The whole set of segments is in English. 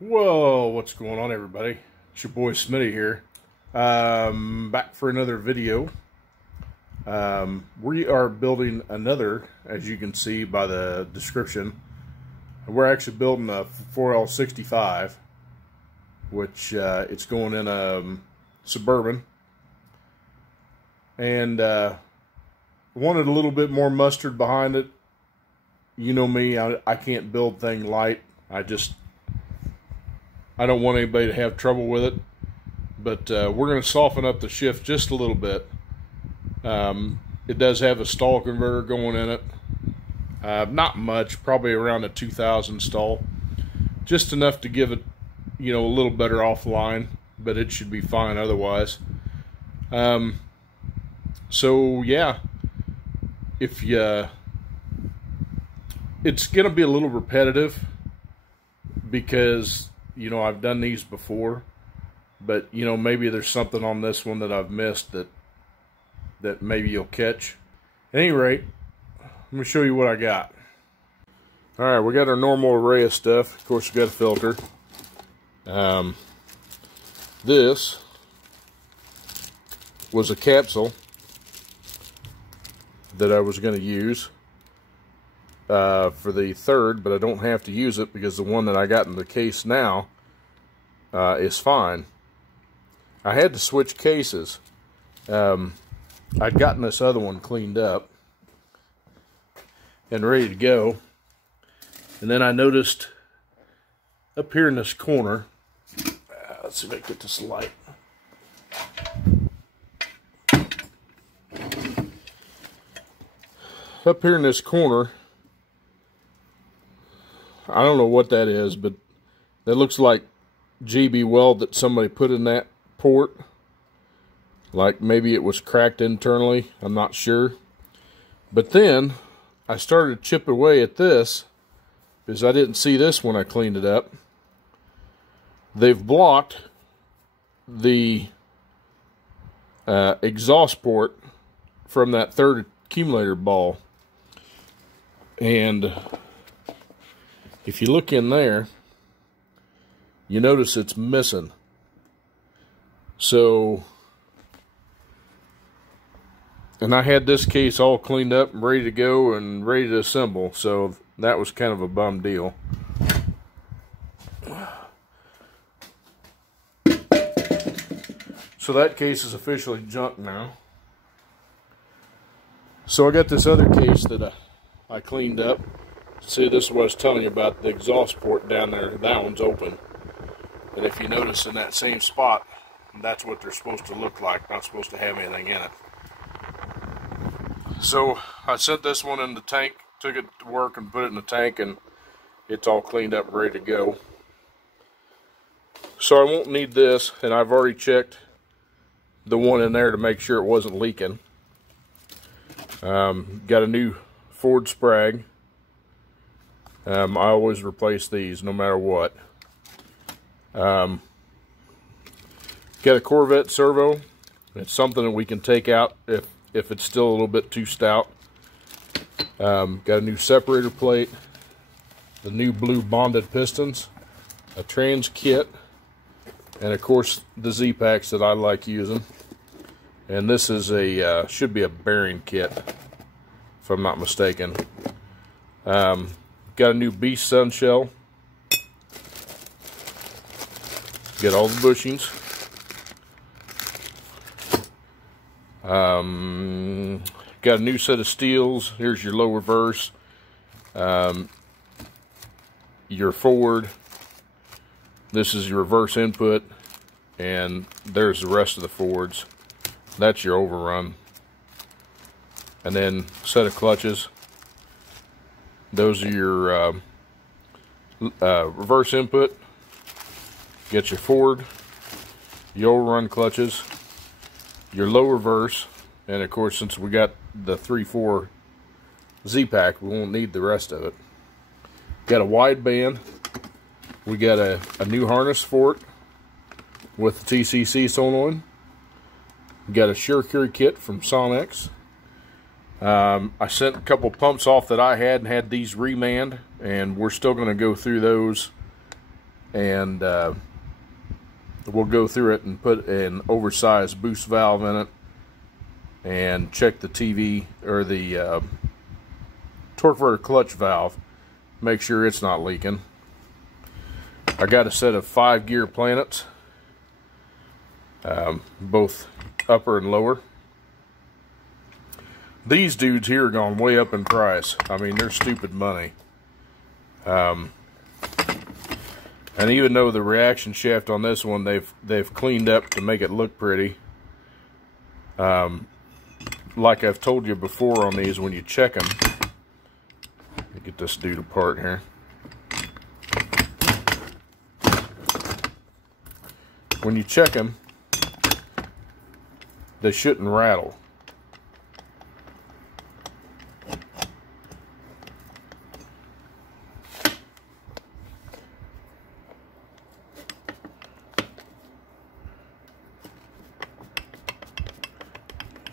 Whoa, what's going on, everybody? It's your boy Smitty here. Back for another video. We are building another, as you can see by the description. We're actually building a 4L65, which it's going in a Suburban. And wanted a little bit more mustard behind it. You know me, I can't build things light. I don't want anybody to have trouble with it, but we're going to soften up the shift just a little bit. It does have a stall converter going in it. Not much, probably around a 2000 stall. Just enough to give it, a little better offline, but it should be fine otherwise. So yeah, it's going to be a little repetitive because I've done these before, but maybe there's something on this one that I've missed that maybe you'll catch. At any rate, let me show you what I got. Alright, we got our normal array of stuff. Of course, we got a filter. This was a capsule that I was going to use for the third, but I don't have to use it because the one that I got in the case now is fine. I had to switch cases. I'd gotten this other one cleaned up and ready to go, and then I noticed up here in this corner, let's see if I can get this light. Up here in this corner, I don't know what that is, but that looks like GB weld that somebody put in that port. Like maybe it was cracked internally, I'm not sure. But then I started to chip away at this because I didn't see this when I cleaned it up. They've blocked the exhaust port from that third accumulator ball. And if you look in there, you notice it's missing. So, and I had this case all cleaned up and ready to go and ready to assemble, so that was kind of a bum deal. So that case is officially junk now. So I got this other case that I cleaned up. See, this is what I was telling you about, the exhaust port down there. That one's open. And if you notice in that same spot, that's what they're supposed to look like. Not supposed to have anything in it. So I sent this one in the tank, took it to work and put it in the tank, and it's all cleaned up and ready to go. So I won't need this, and I've already checked the one in there to make sure it wasn't leaking. Got a new Ford SPRAG. I always replace these no matter what. Got a Corvette servo. It's something that we can take out if it's still a little bit too stout. Got a new separator plate, the new blue bonded pistons, a trans kit, and of course the ZPAKs that I like using. And this is a should be a bearing kit, if I'm not mistaken. Got a new Beast SUNSHELL. Get all the bushings. Got a new set of steels. Here's your low reverse, your forward. This is your reverse input, and there's the rest of the forwards. That's your overrun. And then set of clutches. Those are your reverse input. Get your forward, your overrun clutches, your low reverse, and of course, since we got the 3/4 ZPAK, we won't need the rest of it. Got a wide band. We got a new harness for it with the TCC solenoid. Got a Sure-Cure kit from sonnax. I sent a couple pumps off that I had and had these remanned, and we're still going to go through those and we'll go through it and put an oversized boost valve in it and check the TV or the torque converter clutch valve, make sure it's not leaking. I got a set of 5 gear planets, both upper and lower. These dudes here are gone way up in price. I mean, they're stupid money. And even though the reaction shaft on this one they've cleaned up to make it look pretty, like I've told you before on these, when you check them, let me get this dude apart here. When you check them, they shouldn't rattle.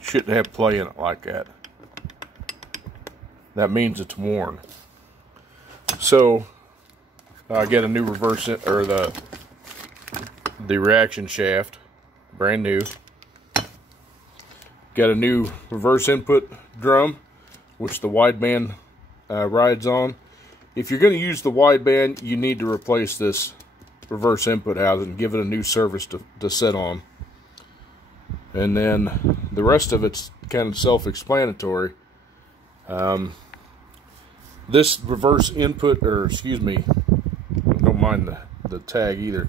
Shouldn't have play in it like that. That means it's worn. So I get a new reverse or the reaction shaft, brand new. Got a new reverse input drum, which the wideband rides on. If you're going to use the wideband, you need to replace this reverse input housing and give it a new service to set on. And then the rest of it's kind of self-explanatory. This reverse input, or excuse me, don't mind the tag either.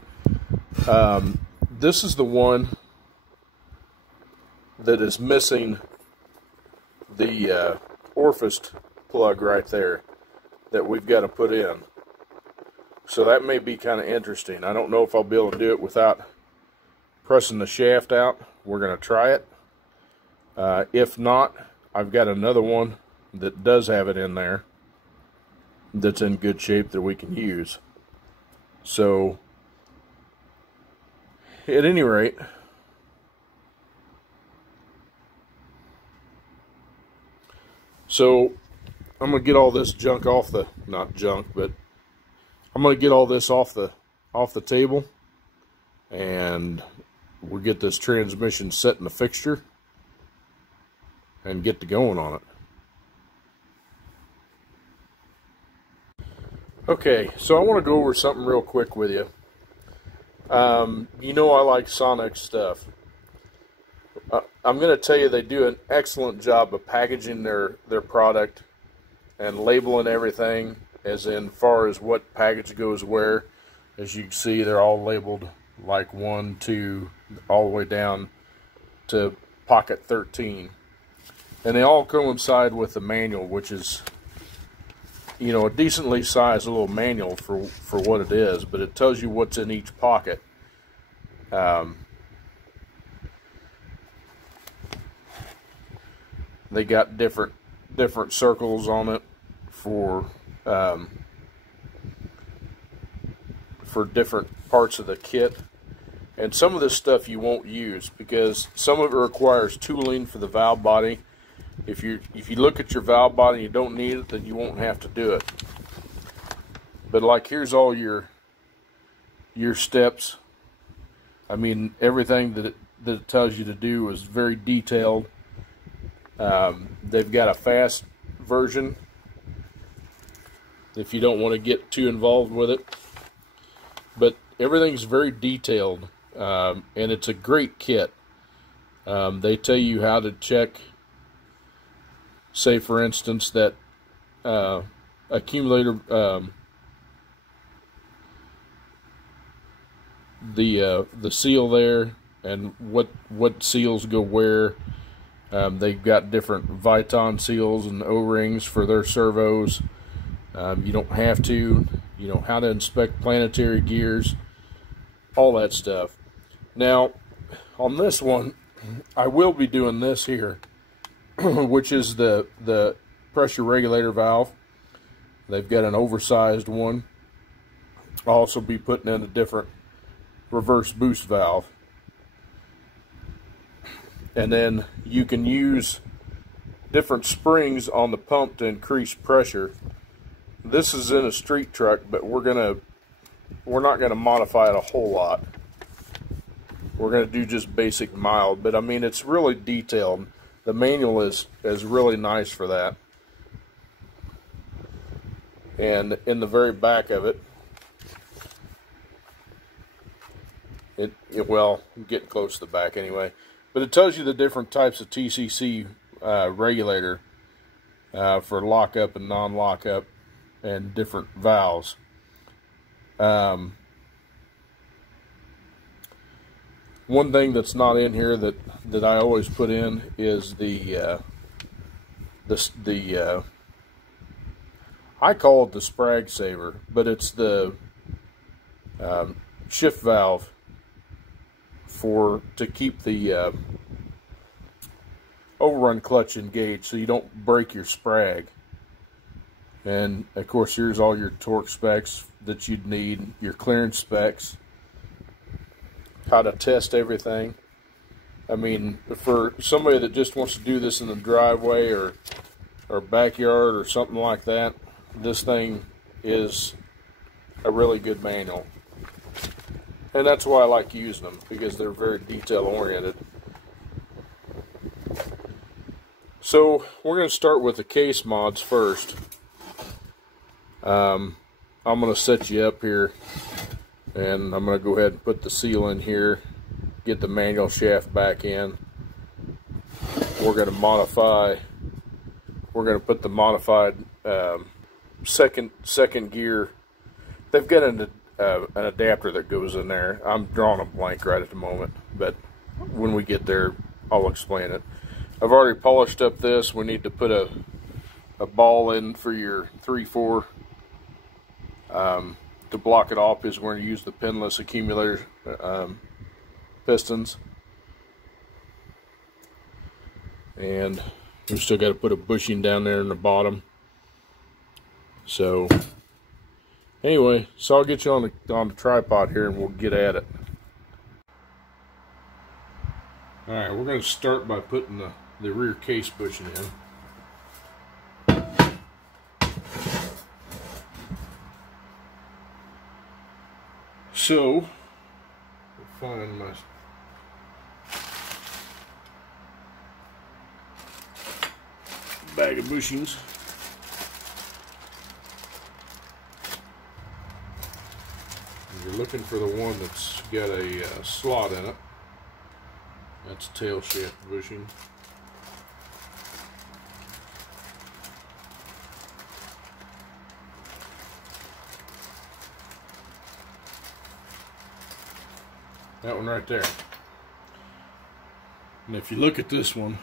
This is the one that is missing the orifice plug right there that we've got to put in. So that may be kind of interesting. I don't know if I'll be able to do it without pressing the shaft out. We're going to try it. If not, I've got another one that does have it in there that's in good shape that we can use. So at any rate, so I'm going to get all this junk off the, not junk, but I'm going to get all this off the table, and we'll get this transmission set in the fixture and get to going on it. Okay, so I want to go over something real quick with you. You know I like sonnax stuff. I'm going to tell you they do an excellent job of packaging their product and labeling everything, as in far as what package goes where. As you can see, they're all labeled like 1, 2, all the way down to pocket 13. And they all coincide with the manual, which is, you know, a decently sized little manual for what it is, but it tells you what's in each pocket. They got different circles on it for different parts of the kit. And some of this stuff you won't use because some of it requires tooling for the valve body. If you look at your valve body and you don't need it, then you won't have to do it. But like, here's all your steps. I mean, everything that it tells you to do is very detailed. They've got a fast version if you don't want to get too involved with it. But everything's very detailed, and it's a great kit. They tell you how to check, say for instance, that accumulator, the seal there, and what seals go where. They've got different Viton seals and O-rings for their servos. You don't have to. You know how to inspect planetary gears, all that stuff. Now, on this one, I will be doing this here, which is the pressure regulator valve. They've got an oversized one. I'll also be putting in a different reverse boost valve. And then you can use different springs on the pump to increase pressure. This is in a street truck, but we're gonna we're not going to modify it a whole lot. We're going to do just basic mild, but I mean, it's really detailed. The manual is really nice for that. And in the very back of it, well, I'm getting close to the back anyway, but it tells you the different types of TCC regulator for lockup and non-lockup and different valves. One thing that's not in here that I always put in is the I call it the SPRAG saver, but it's the shift valve to keep the overrun clutch engaged so you don't break your SPRAG. And of course, here's all your torque specs that you'd need, your clearance specs, how to test everything. I mean, for somebody that just wants to do this in the driveway or backyard or something like that, this thing is a really good manual. And that's why I like using them, because they're very detail oriented. So we're going to start with the case mods first. I'm going to set you up here, and I'm going to go ahead and put the seal in here, get the manual shaft back in. We're going to put the modified second gear. They've got an adapter that goes in there. I'm drawing a blank right at the moment, but when we get there, I'll explain it. I've already polished up this. We need to put a ball in for your 3/4 to block it off, because we're going to use the pinless accumulator pistons. And we've still got to put a bushing down there in the bottom. So anyway, so I'll get you on the tripod here and we'll get at it. Alright, we're going to start by putting the rear case bushing in. So, we'll find my bag of bushings. You're looking for the one that's got a slot in it. That's tail shaft bushing. That one right there. And if you look at this one,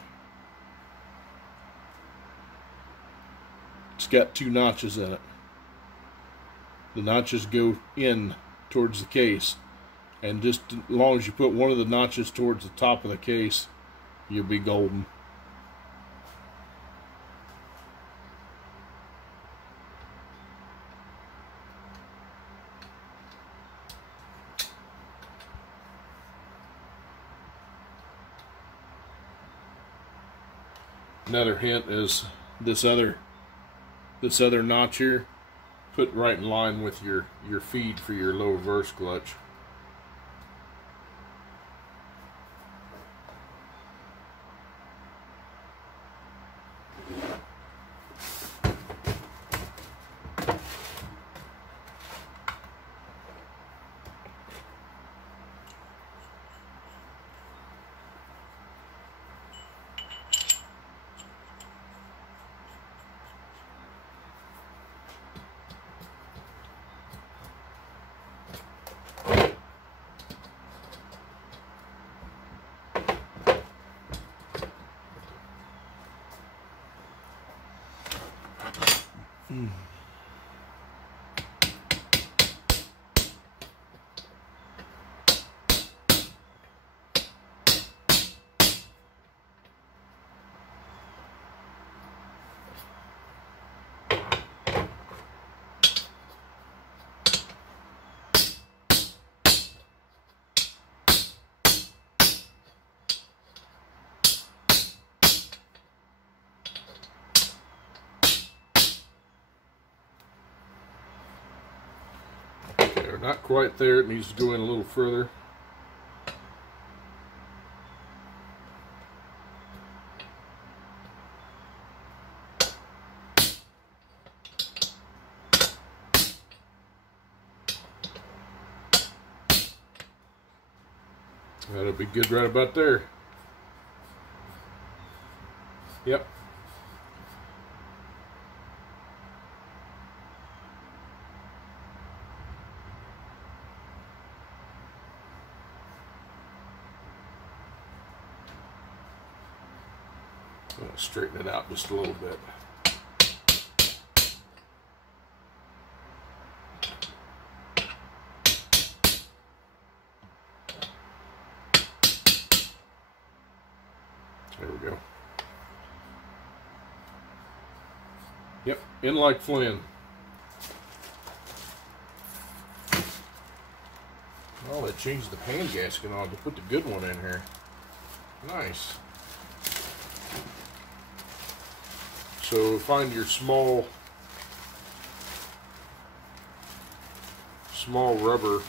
it's got 2 notches in it. The notches go in towards the case, and just as long as you put one of the notches towards the top of the case, you'll be golden. Another hint is this other notch here, put right in line with your feed for your low reverse clutch. Alright, not quite there. It needs to go in a little further. That'll be good right about there. Yep. I'm going to straighten it out just a little bit. There we go. Yep, in like Flynn. Oh, they changed the pan gasket on to put the good one in here. Nice. So find your small rubber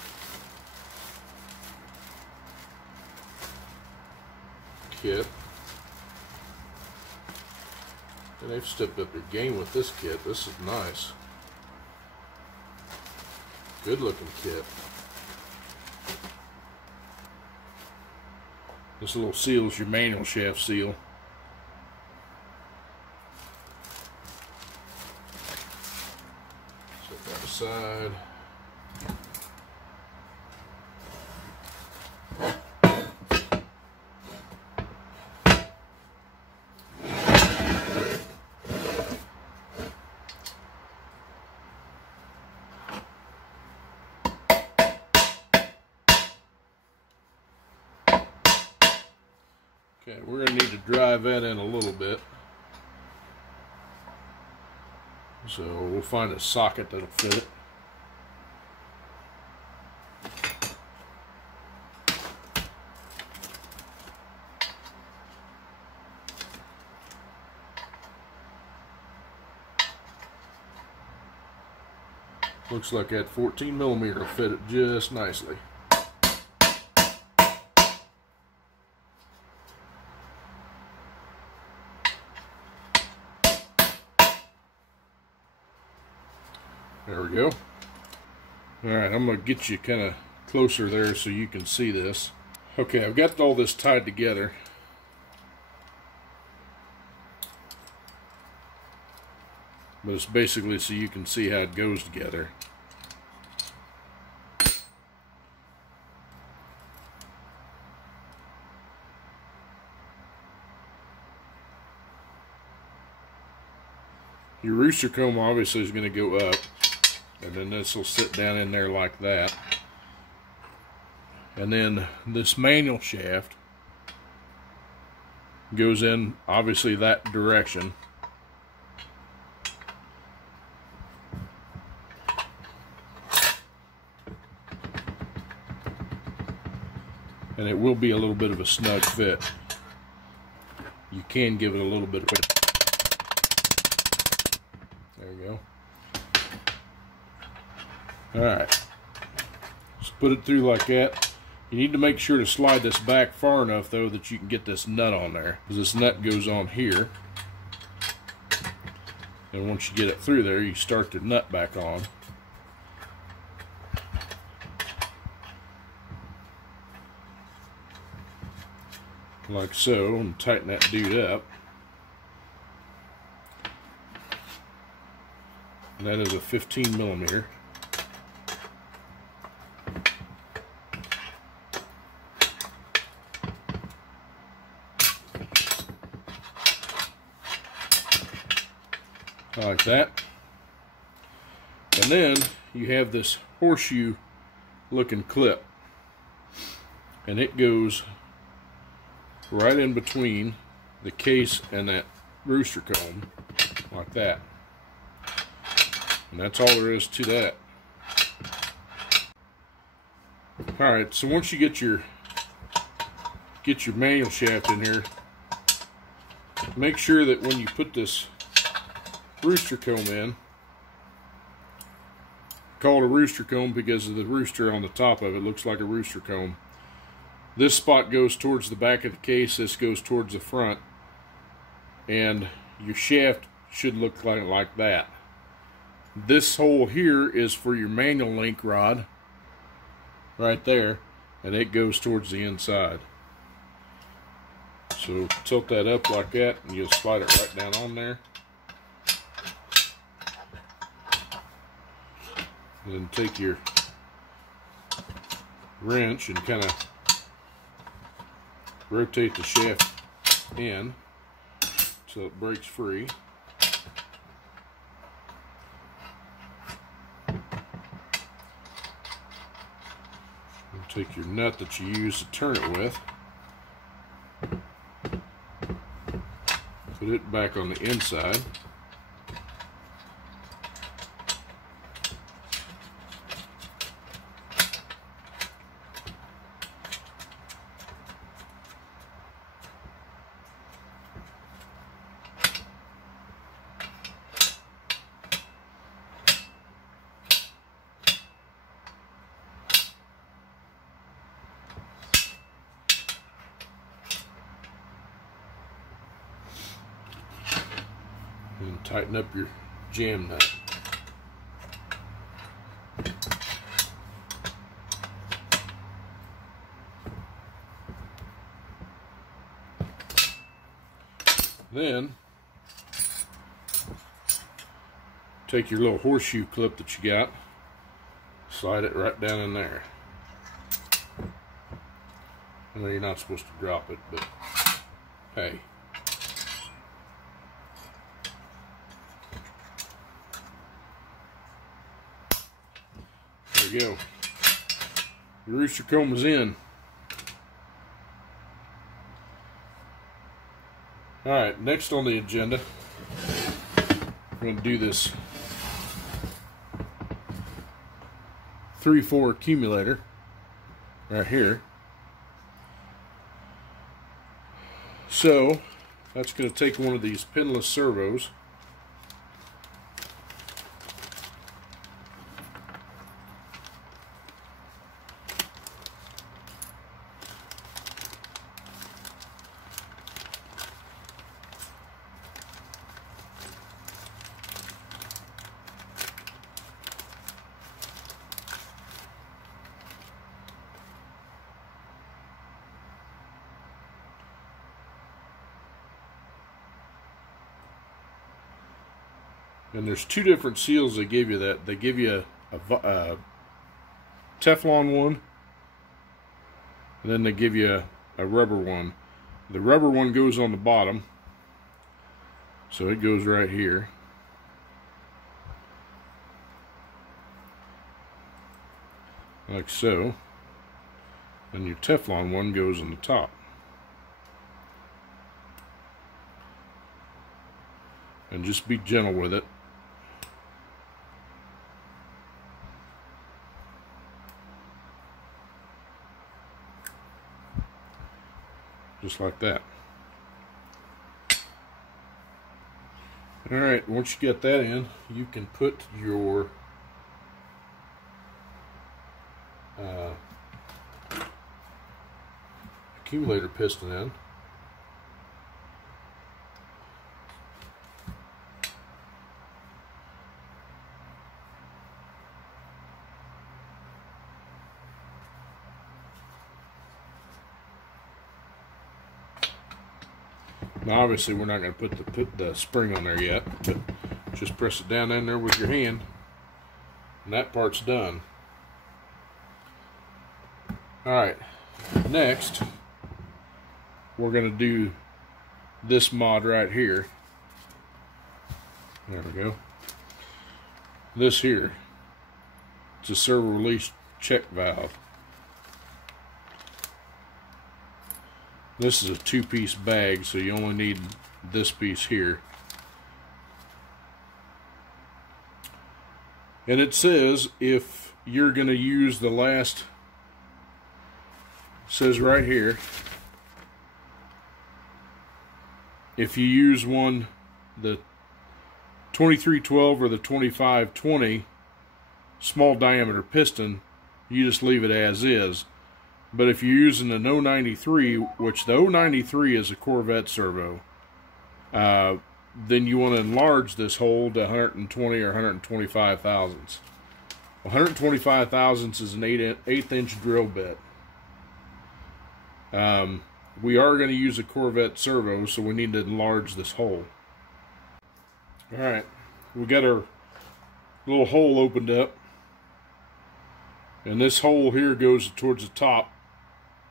kit. And they've stepped up their game with this kit. This is nice. Good looking kit. This little seal is your manual shaft seal. Set that aside. Okay, we're going to need to drive that in a little bit. So we'll find a socket that'll fit it. Looks like that 14mm will fit it just nicely. There we go. Alright, I'm going to get you kind of closer there so you can see this. Okay, I've got all this tied together. But it's basically so you can see how it goes together. Your rooster comb obviously is going to go up. And then this will sit down in there like that. And then this manual shaft goes in obviously that direction. And it will be a little bit of a snug fit. You can give it a little bit of fit. There you go. Alright, just put it through like that. You need to make sure to slide this back far enough though that you can get this nut on there, because this nut goes on here, and once you get it through there you start the nut back on. Like so, and tighten that dude up. And that is a 15mm. Like that. And then you have this horseshoe looking clip, and it goes right in between the case and that rooster comb, like that. And that's all there is to that. Alright, so once you get your manual shaft in here, make sure that when you put this rooster comb in, called a rooster comb because of the rooster on the top of it. Looks like a rooster comb. This spot goes towards the back of the case. This goes towards the front. And your shaft should look like that. This hole here is for your manual link rod. Right there. And it goes towards the inside. So tilt that up like that and you'll slide it right down on there. And then take your wrench and kind of rotate the shaft in so it breaks free. And take your nut that you use to turn it with, put it back on the inside. And tighten up your jam nut. Then take your little horseshoe clip that you got, slide it right down in there. I know you're not supposed to drop it, but hey. There you go. Your rooster comb is in. Alright, next on the agenda, we're going to do this 3/4 accumulator right here. So, that's going to take one of these pinless servos. And there's two different seals they give you. That they give you a Teflon one, and then they give you a rubber one. The rubber one goes on the bottom, so it goes right here. Like so. And your Teflon one goes on the top. And just be gentle with it. Just like that. Alright, once you get that in, you can put your accumulator piston in. Now obviously we're not going to put the spring on there yet, but just press it down in there with your hand and that part's done. Alright, next we're going to do this mod right here. There we go. This here, it's a servo release check valve. This is a two-piece bag, so you only need this piece here. And it says if you're going to use the last, it says right here, if you use one, the 2312 or the 2520, small diameter piston, you just leave it as is. But if you're using an 093, which the 093 is a Corvette servo, then you want to enlarge this hole to 120 or 125 thousandths. 125 thousandths is an 1/8 inch drill bit. We are going to use a Corvette servo, so we need to enlarge this hole. Alright, we got our little hole opened up, and this hole here goes towards the top,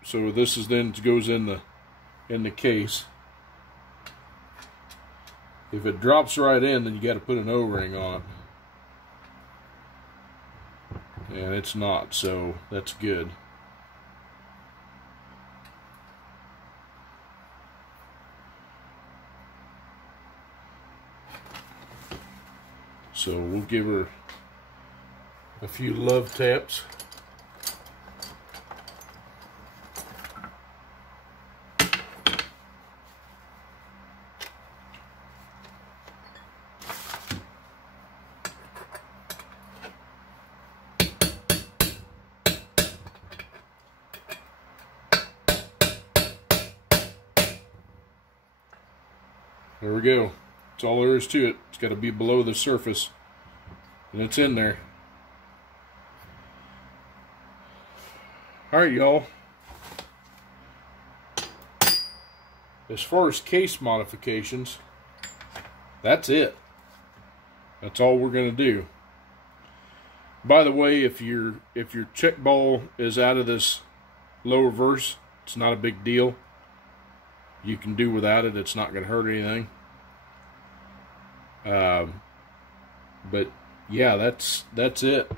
so this is then goes in the case. If it drops right in, then you got to put an O-ring on it, and it's not, so that's good. So we'll give her a few love taps. There we go. That's all there is to it. It's got to be below the surface, and it's in there. Alright, y'all. As far as case modifications, that's it. That's all we're going to do. By the way, if your check ball is out of this low reverse, it's not a big deal. You can do without it. It's not going to hurt anything. But yeah, that's it.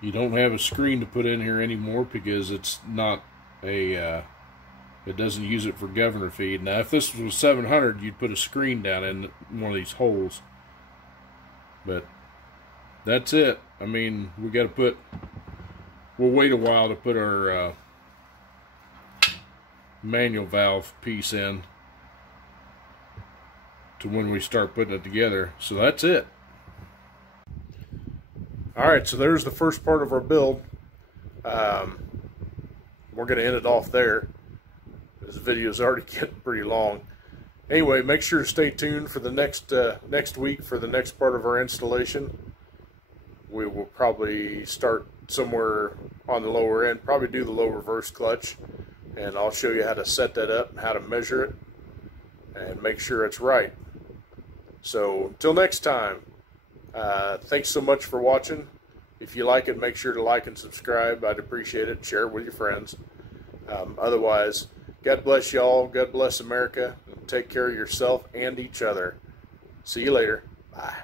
You don't have a screen to put in here anymore because it's not a it doesn't use it for governor feed. Now if this was 700, you'd put a screen down in one of these holes, but that's it. I mean, we'll wait a while to put our manual valve piece in to when we start putting it together. So that's it. Alright, so there's the first part of our build. We're going to end it off there. This video is already getting pretty long. Anyway, make sure to stay tuned for the next week for the next part of our installation. We will probably start somewhere on the lower end, probably do the low reverse clutch, and I'll show you how to set that up and how to measure it and make sure it's right. So until next time, thanks so much for watching. If you like it, make sure to like and subscribe. I'd appreciate it. Share it with your friends. Otherwise, God bless y'all. God bless America. And take care of yourself and each other. See you later. Bye.